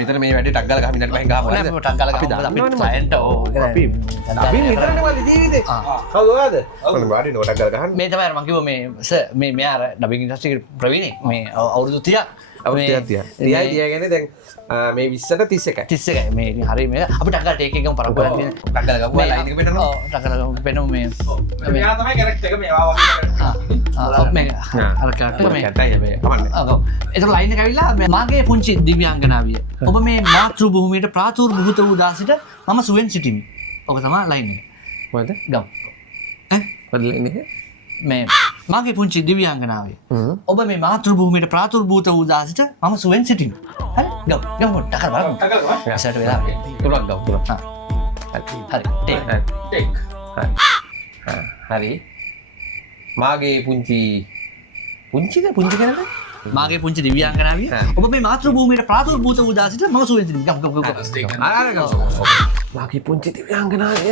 මෙතන මේ වැඩි ටක් ගාලා ගහමින් ඉන්නත් බෑ ගහම. ටක් ගාලා ගහමු අපි ක්ලයන්ට් අපි විතරනේ වල ජීවිතේ. කවුද ඔයාද? ඔන්න වාඩි නෝ ටක් ගාලා ගහන්න. මේ තමයි මම කිව්වා මේ සර් මේ මෙයා අර ඩබින් ඉන්ඩස්ට්‍රි ප්‍රවීණේ මේ අවුරුදු 30ක් අවුරුදු 30ක් කියන්නේ දැන් මේ 20ට 31යි මේ හරි මේ අපි ටක් ගාලා ටේක් එකම පරක්කලා තියෙන ටක් ගාලා ගහුවා ලයින් එක පෙන්නනවා. ඔව් ටක් ගාලා ගමු පෙන්නමු මේ මෙයා තමයි කැරක්ටර් එක මේවා වගේ මේ අර කැරක්ටර් මේ කැටයි හැබැයි කමන්නේ. ඔව් ඒක ලයින් එක ඇවිල්ලා මාගේ පුංචි දිව්‍යාංගනාවිය ඔබ මේ මාතෘ භූමියට ප්‍රාතුර්භූත වූ දාසිට මම සුවෙන් සිටිමි. ඔක තමයි ලයින් එක. මොකද? ගම් මොකද ලයින් එක? මේ මාගේ පුංචි දිව්‍යාංගනාවිය ඔබ මේ මාතෘ භූමියට ප්‍රාතුර්භූත වූ දාසිට මම සුවෙන් සිටිමි. හරි ගම් ටක් ගාලා බලමු. ඉස්සරට වෙලා තුනක් ගමු තුනක්. හරි ටේක් හරි මාගේ පුංචි කියන්නේ මාගේ පුංචි දිව්‍යාංගනාවිය ඔබ මේ මාතෘ භූමියට ප්‍රාතුර්භූත වූ දාසිට මම සුවෙන් සිටිමි. ගම් මාගේ පුංචි දිව්‍යාංගනාවිය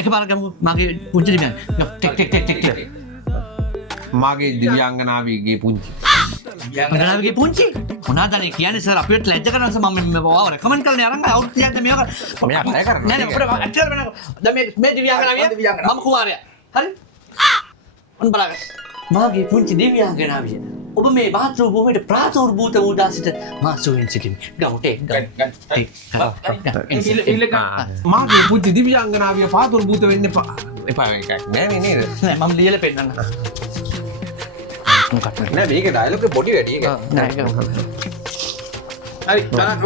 එකපාර ගමු මාගේ පුංචි දිව්‍යාංගනාවිය ටෙක් මාගේ දිව්‍යාංගනාවියගේ පුංචි දිව්‍යාංගනාවියගේ පුංචි මොනවාද අනේ කියන්නේ සර් අපිට ලැජ්ජ කරනවා සර් මම ඔයාව රෙකමන්ඩ් කරන්න අරන් අවුරුදු 30ක් මේක මෙයා බය කරනවා නෑ නෑ අපිට ඇත්තටම දැන් මේ දිව්‍යාංගනාවිය මම කුමාරයා හරි ඔන්න බලන්න මාගේ පුංචි දිව්‍යාංගනාවිය ඔබ මේ මාතෘ භූමියට ප්‍රාතුර්භූත වූ දාසිට මා සුවෙන් සිටිමි. ගමු ටේක් මාගේ පුංචි දිව්‍යාංගනාවිය ප්‍රාතුර්භූත වෙන්න එපා එකක් නෑ නේද? නෑ මම ලියලා පෙන්නන්න. මොකක්ද? නෑ මේක ඩයලොග් එක පොඩි වැඩි එක. නෑ ඒක. හරි බලන්න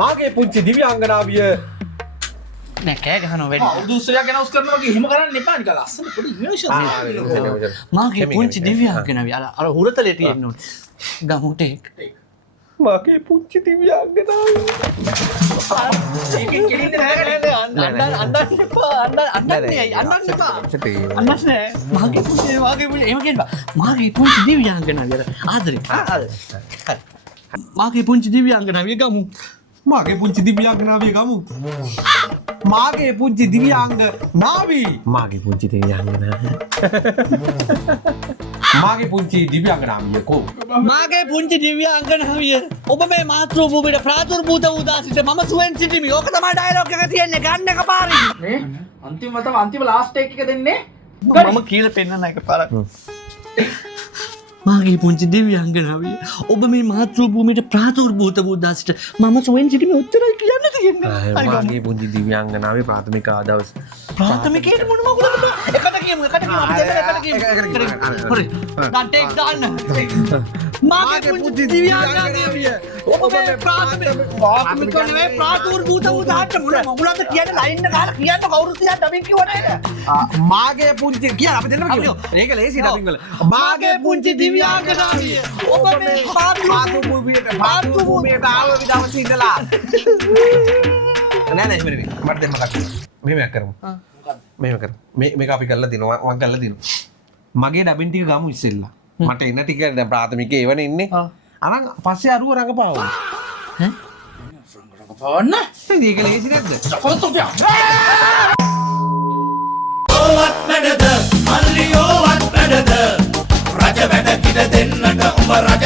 මාගේ පුංචි දිව්‍යාංගනාවිය නෑ කෑ ගහනවා වැඩි. අවුරුදු 20ක් ගැන උස් කරනවා වගේ එහෙම කරන්න එපා නිකන් ලස්සන පොඩි ඉමෝෂන්ස්. මාගේ පුංචි දිව්‍යාංගනාවිය අර හුරතලේ තියෙන්න ඕනේ. ගමු ටේක්. මාගේ පුංචි දිව්‍යාංගනාවිය ඒකෙන් කෙලින්නේ නැහැ. අන්නන්න එපා අන්නන්න එපා. අන්නන්න නෑ. මාගේ පුංචි එහෙම කියන්න බෑ. මාගේ පුංචි දිව්‍යාංගනාවිය ආදරේ. හරි. මාගේ පුංචි දිව්‍යාංගනාවිය ගමු. මාගේ පුංචි දිව්‍යාංගනාවිය ගමු. මාගේ පුංචි දිව්‍යාංගනාවිය මාගේ පුංචි දිව්‍යාංගනාවිය මාගේ පුංචි දිව්‍යාංගනාවිය කෝ මාගේ පුංචි දිව්‍යාංගනාවිය ඔබ මේ මාතෘ භූමියට ප්‍රාතුර්භූත වූ දාසිට මම සුවෙන් සිටිමි. ඕක තමයි ඩයලොග් එක තියෙන්නේ. ගන්න එක පාරින්. නේ අන්තිම තමයි අන්තිම ලාස්ට් ටේක් එක දෙන්නේ. මම කියලා පෙන්නන්න එක පාරක්. මාගේ පුංචි දිව්‍යාංගනාවිය ඔබ මේ මාතෘ භූමියට ප්‍රාතුර්භූත වූ දාසිට මම සුවෙන් සිටිමි. ඔච්චරයි කියන්න තියෙන්නේ. මාගේ පුංචි දිව්‍යාංගනාවිය ප්‍රාථමික ආදවස් ප්‍රාථමිකයේ මොන මගුලද? එකට කියමු අපි දෙන්න එකට කියමු. හරි. දැන් ටේක් ගන්න. මාගේ පුංචි දිව්‍යාංගනාවිය ඔබ මේ ප්‍රාථමික නෙවෙයි ප්‍රාතුර්භූත වූ දාට මොන මගුලද කියන්නේ ලයින් එක ගහලා කියන්න කවුරුත් තියන්න ඩබින් කිව්ව නේද? මාගේ පුංචි කියන අපි දෙන්නම කියමු. ඒක ලේසි ඩබින් වල. මාගේ පුංචි දිව්‍යාංගනාවිය ඔබ මේ පාතු භූමියට ආව විදවස ඉඳලා නෑ නෑ මට දෙන්න මතක් මෙහෙම කරමු. මෙහෙම කරමු. මේක අපි කරලා දිනවා මම කරලා දිනවා. මගේ ඩබින් ටික ගමු ඉස්සෙල්ලා. මට එන්න ටික දැන් ප්‍රාථමිකයේ එවනේ ඉන්නේ. අරන් පස්සේ අරුව රඟපාවු. ඈ? රඟපාවන්න? ඒක ලේසි නැද්ද? කොහොමද? ඕවත් වැඩද මල්ලි ඕවත් වැඩද රජ වැඩ කිඩ දෙන්නට උඹ රජ